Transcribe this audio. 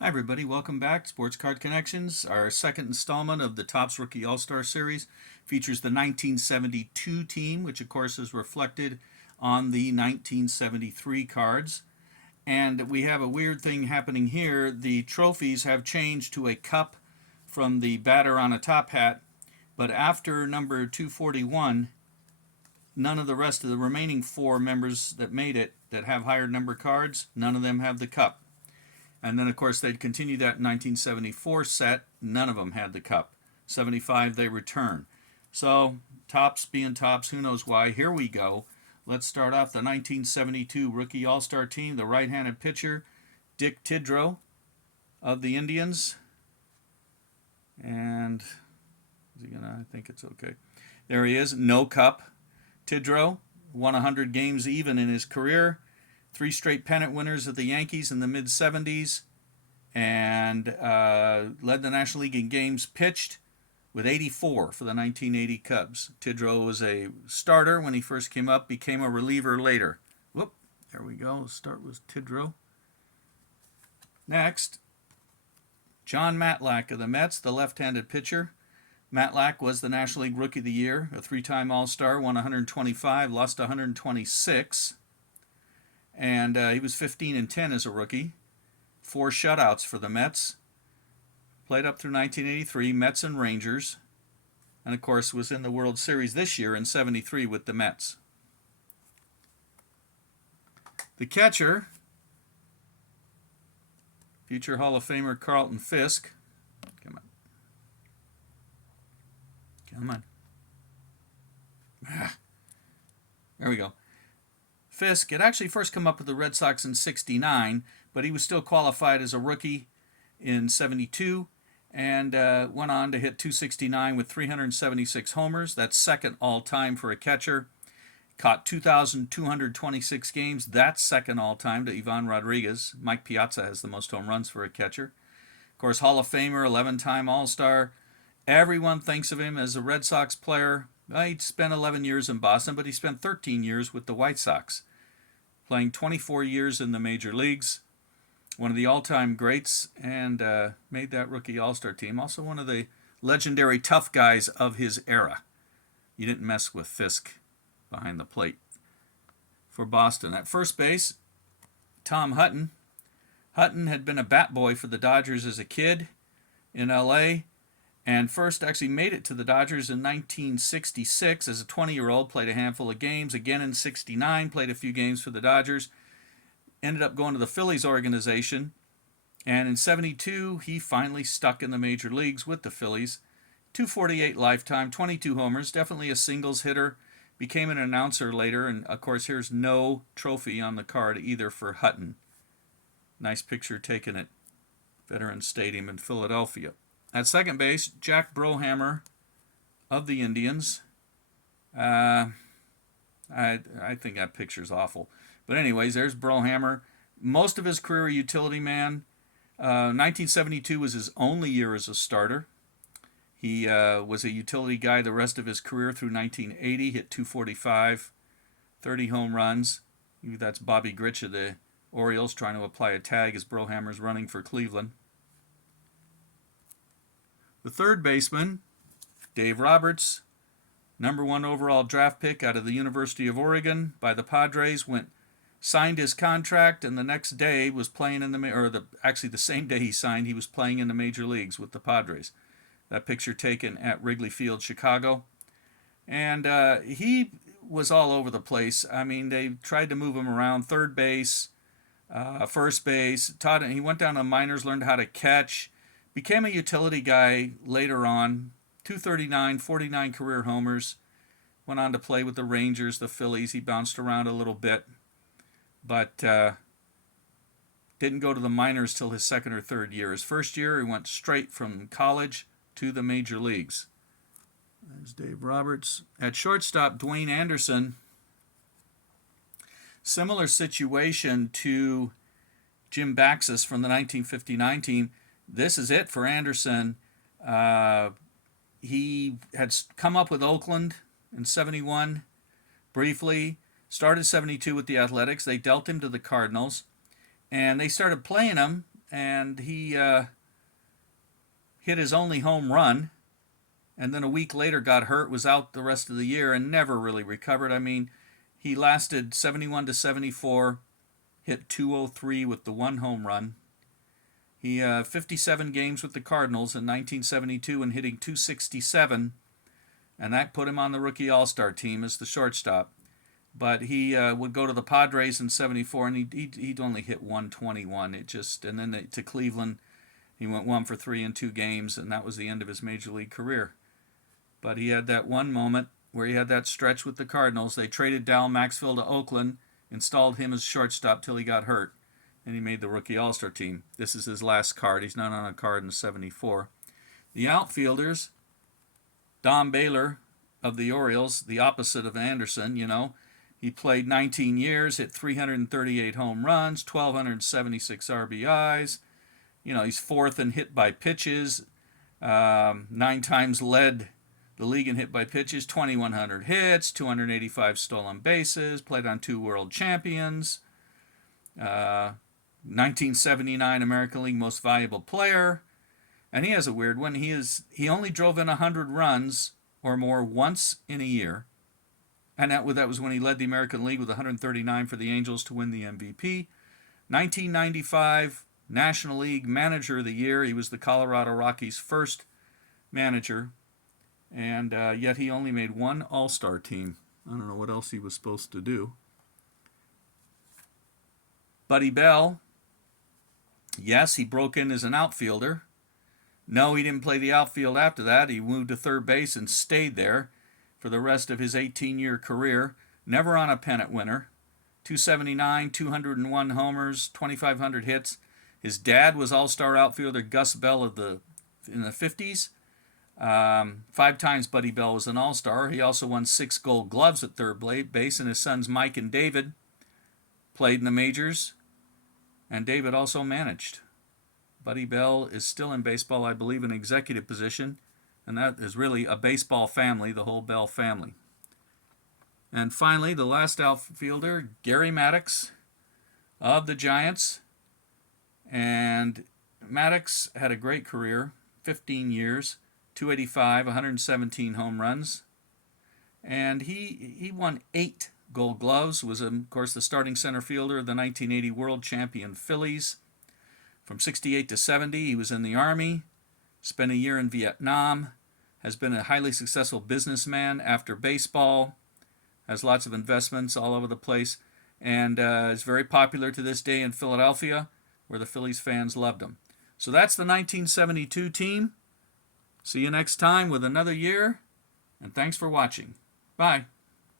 Hi, everybody. Welcome back. Sports Card Connections. Our second installment of the Topps Rookie All Star Series features the 1972 team, which, of course, is reflected on the 1973 cards. And we have a weird thing happening here. The trophies have changed to a cup from the batter on a top hat, but after number 241, none of the rest of the remaining four members that made it that have higher number cards, none of them have the cup. And then, of course, they'd continue that in 1974 set. None of them had the cup. 75, they return. So, Topps being Topps, who knows why. Here we go. Let's start off the 1972 Rookie All-Star team. The right-handed pitcher, Dick Tidrow of the Indians. And is he gonna? I think it's okay. There he is. No cup. Tidrow won 100 games even in his career. 3 straight pennant winners of the Yankees in the mid-70s, and led the National League in games pitched with 84 for the 1980 Cubs. Tidrow was a starter when he first came up, became a reliever later. Whoop, there we go. Let's start with Tidrow. Next, Jon Matlack of the Mets, the left-handed pitcher. Matlack was the National League Rookie of the Year, a 3-time All-Star, won 125, lost 126. And he was 15-10 as a rookie. 4 shutouts for the Mets. Played up through 1983, Mets and Rangers. And, of course, was in the World Series this year in 73 with the Mets. The catcher, future Hall of Famer Carlton Fisk. Come on. Come on. There we go. Fisk had actually first come up with the Red Sox in 69, but he was still qualified as a rookie in 72 and went on to hit 269 with 376 homers. That's second all-time for a catcher. Caught 2,226 games. That's second all-time to Ivan Rodriguez. Mike Piazza has the most home runs for a catcher. Of course, Hall of Famer, 11-time All-Star. Everyone thinks of him as a Red Sox player. Well, he spent 11 years in Boston, but he spent 13 years with the White Sox, playing 24 years in the major leagues. One of the all-time greats, and made that rookie all-star team. Also one of the legendary tough guys of his era. You didn't mess with Fisk behind the plate. For Boston, at first base, Tom Hutton. Hutton had been a bat boy for the Dodgers as a kid in L.A., and first actually made it to the Dodgers in 1966 as a 20-year-old, played a handful of games. Again in 69, played a few games for the Dodgers. Ended up going to the Phillies organization. And in 72, he finally stuck in the major leagues with the Phillies. 248 lifetime, 22 homers, definitely a singles hitter. Became an announcer later, and of course here's no trophy on the card either for Hutton. Nice picture taken at Veterans Stadium in Philadelphia. At second base, Jack Brohammer of the Indians. I think that picture's awful. But anyways, there's Brohammer. Most of his career a utility man. 1972 was his only year as a starter. He was a utility guy the rest of his career through 1980. Hit 245, 30 home runs. That's Bobby Grich of the Orioles trying to apply a tag as Brohammer's running for Cleveland. The third baseman, Dave Roberts, number 1 overall draft pick out of the University of Oregon by the Padres, signed his contract, and the next day was playing in actually the same day he signed, he was playing in the major leagues with the Padres. That picture taken at Wrigley Field, Chicago. And he was all over the place. I mean, they tried to move him around third base, first base. He went down to minors, learned how to catch. Became a utility guy later on. 239, 49 career homers. Went on to play with the Rangers, the Phillies. He bounced around a little bit, but didn't go to the minors till his second or third year. His first year, he went straight from college to the major leagues. There's Dave Roberts. At shortstop, Dwayne Anderson. Similar situation to Jim Baxis from the 1959 team. This is it for Anderson. He had come up with Oakland in 71 briefly, started 72 with the Athletics. They dealt him to the Cardinals, and they started playing him and he hit his only home run, and then a week later got hurt, was out the rest of the year, and never really recovered. I mean, he lasted 71 to 74, hit 203 with the one home run. He 57 games with the Cardinals in 1972 and hitting 267, and that put him on the rookie All-Star team as the shortstop. But he would go to the Padres in '74, and he'd only hit 121. And then to Cleveland, he went 1 for 3 in 2 games, and that was the end of his major league career. But he had that one moment where he had that stretch with the Cardinals. They traded Dal Maxfield to Oakland, installed him as shortstop till he got hurt, and he made the rookie All-Star team. This is his last card. He's not on a card in '74. The outfielders, Don Baylor of the Orioles, the opposite of Anderson, He played 19 years, hit 338 home runs, 1,276 RBIs. He's fourth in hit by pitches, 9 times led the league in hit by pitches, 2,100 hits, 285 stolen bases, played on 2 world champions, 1979 American League Most Valuable Player. And he has a weird one. He only drove in 100 runs or more once in a year. And that was when he led the American League with 139 for the Angels to win the MVP. 1995 National League Manager of the Year. He was the Colorado Rockies' first manager. And yet he only made 1 All-Star team. I don't know what else he was supposed to do. Buddy Bell. Yes, he broke in as an outfielder. No, he didn't play the outfield after that. He moved to third base and stayed there for the rest of his 18-year career. Never on a pennant winner. 279, 201 homers, 2,500 hits. His dad was All-Star outfielder Gus Bell in the 50s. 5 times Buddy Bell was an All-Star. He also won 6 Gold Gloves at third base, and his sons Mike and David played in the majors, and David also managed. Buddy Bell is still in baseball, I believe, in an executive position, and that is really a baseball family, the whole Bell family. And finally, the last outfielder, Gary Maddox of the Giants. And Maddox had a great career, 15 years, 285, 117 home runs. And he won 8 Gold Gloves, was, of course, the starting center fielder of the 1980 World Champion Phillies. From 68 to 70, he was in the Army, spent a year in Vietnam, has been a highly successful businessman after baseball, has lots of investments all over the place, and is very popular to this day in Philadelphia, where the Phillies fans loved him. So that's the 1972 team. See you next time with another year, and thanks for watching. Bye.